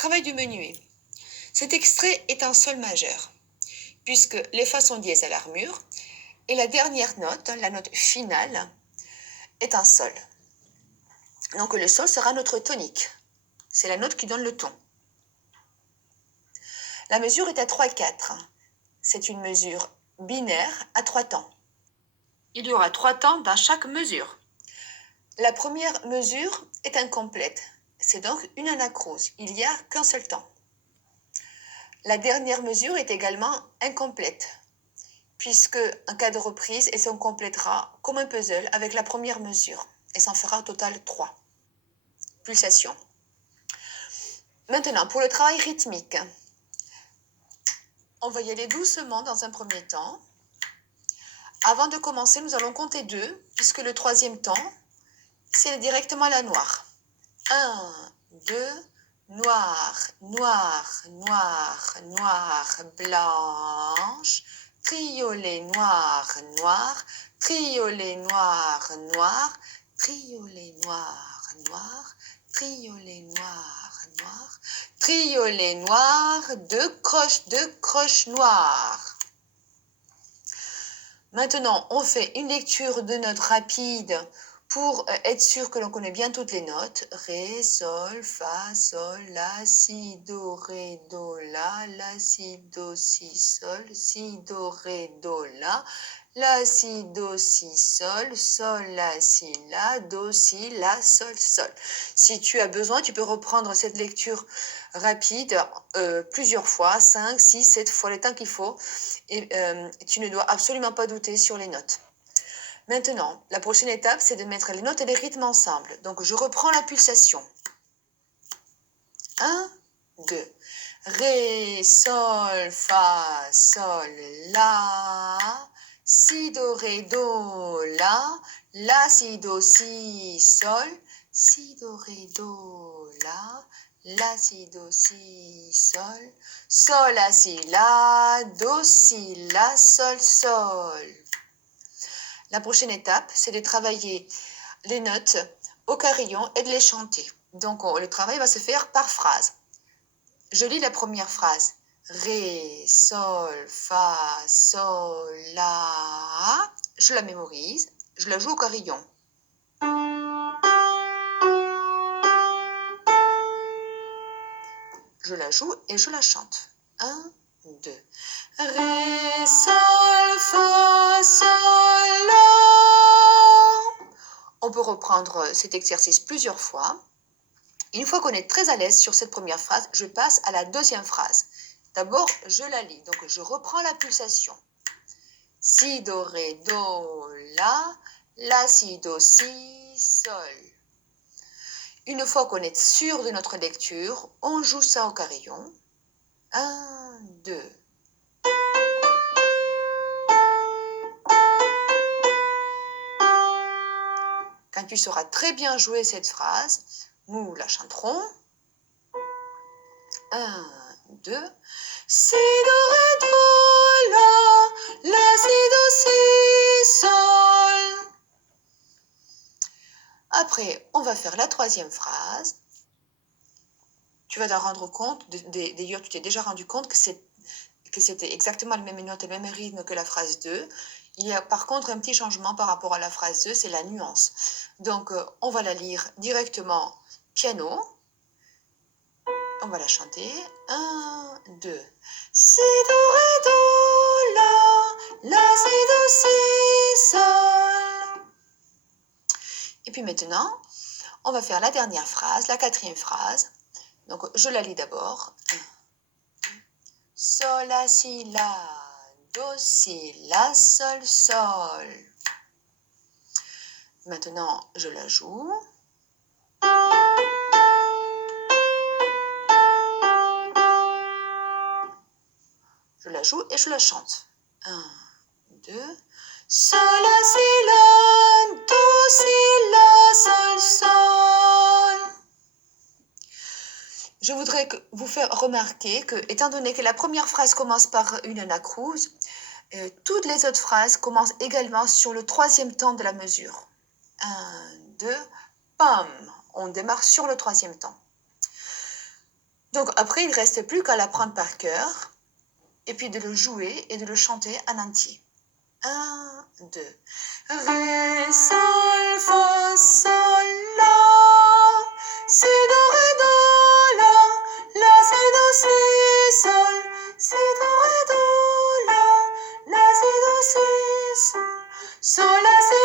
Travail du menuet. Cet extrait est un sol majeur, puisque les fa sont dièse à l'armure, et la dernière note, la note finale, est un sol. Donc le sol sera notre tonique. C'est la note qui donne le ton. La mesure est à 3/4. C'est une mesure binaire à 3 temps. Il y aura 3 temps dans chaque mesure. La première mesure est incomplète. C'est donc une anacrose. Il n'y a qu'un seul temps. La dernière mesure est également incomplète, puisque en cas de reprise, elle se complétera comme un puzzle avec la première mesure. Et ça en fera au total 3 pulsations. Maintenant, pour le travail rythmique, on va y aller doucement dans un premier temps. Avant de commencer, nous allons compter 2, puisque le troisième temps, c'est directement la noire. 1, 2, noir, noir, noir, noir, blanche, triolet, noir, noir, triolet, noir, noir, triolet, noir, noir, triolet, noir, noir, triolet, noir, 2 croches noires. Maintenant, on fait une lecture de notes rapide pour être sûr que l'on connaît bien toutes les notes. Ré, sol, fa, sol, la, si, do, ré, do, la, si, do, si, si, do, ré, do, la, si, do, si, sol, la, si, la, do, si, la, sol. Si tu as besoin, tu peux reprendre cette lecture rapide plusieurs fois, 5, 6, 7 fois le temps qu'il faut. Et tu ne dois absolument pas douter sur les notes. Maintenant, la prochaine étape, c'est de mettre les notes et les rythmes ensemble. Donc, je reprends la pulsation. 1, 2. Ré, sol, fa, sol, la. Si, do, ré, do, la, si, do, si, sol. Si, do, ré, do, la, si, do, si, sol, la, si, la, do, si, la, sol. La prochaine étape, c'est de travailler les notes au carillon et de les chanter. Donc, le travail va se faire par phrase. Je lis la première phrase. Ré, sol, fa, sol, la. Je la mémorise. Je la joue au carillon. Je la joue et je la chante. 1, 2. Ré, sol, fa, sol, la. On peut reprendre cet exercice plusieurs fois. Une fois qu'on est très à l'aise sur cette première phrase, je passe à la deuxième phrase. D'abord, je la lis. Donc, je reprends la pulsation. Si, do, ré, do, la, si, do, si, sol. Une fois qu'on est sûr de notre lecture, on joue ça au carillon. 1, 2. Quand tu sauras très bien jouer cette phrase, nous la chanterons. 1, 2. Si, do, ré, do, la, si, do, si, sol. Après, on va faire la troisième phrase. Tu vas t'en rendre compte, d'ailleurs tu t'es déjà rendu compte que c'était exactement la même note et le même rythme que la phrase 2. Il y a par contre un petit changement par rapport à la phrase 2, c'est la nuance. Donc on va la lire directement piano. On va la chanter. 1, 2. Si, do, ré, do, la, si, do, si, sol. Et puis maintenant, on va faire la dernière phrase, la quatrième phrase. Donc, je la lis d'abord. Sol, la, si, la, do, si, la, sol. Maintenant, je la joue. Je la joue et je la chante. 1, 2. Sol, la, si, la, do, si, la, sol. Je voudrais vous faire remarquer que, étant donné que la première phrase commence par une anacrouse, toutes les autres phrases commencent également sur le troisième temps de la mesure. 1, 2, pam. On démarre sur le troisième temps. Donc après, il ne reste plus qu'à l'apprendre par cœur et puis de le jouer et de le chanter en entier. 1, 2. Ré, sol, fa, sol, la. Si, do, ré, do, la, si, do, si, sol. Si, do, ré, do, la, si, do, si, sol. Sol, la, si,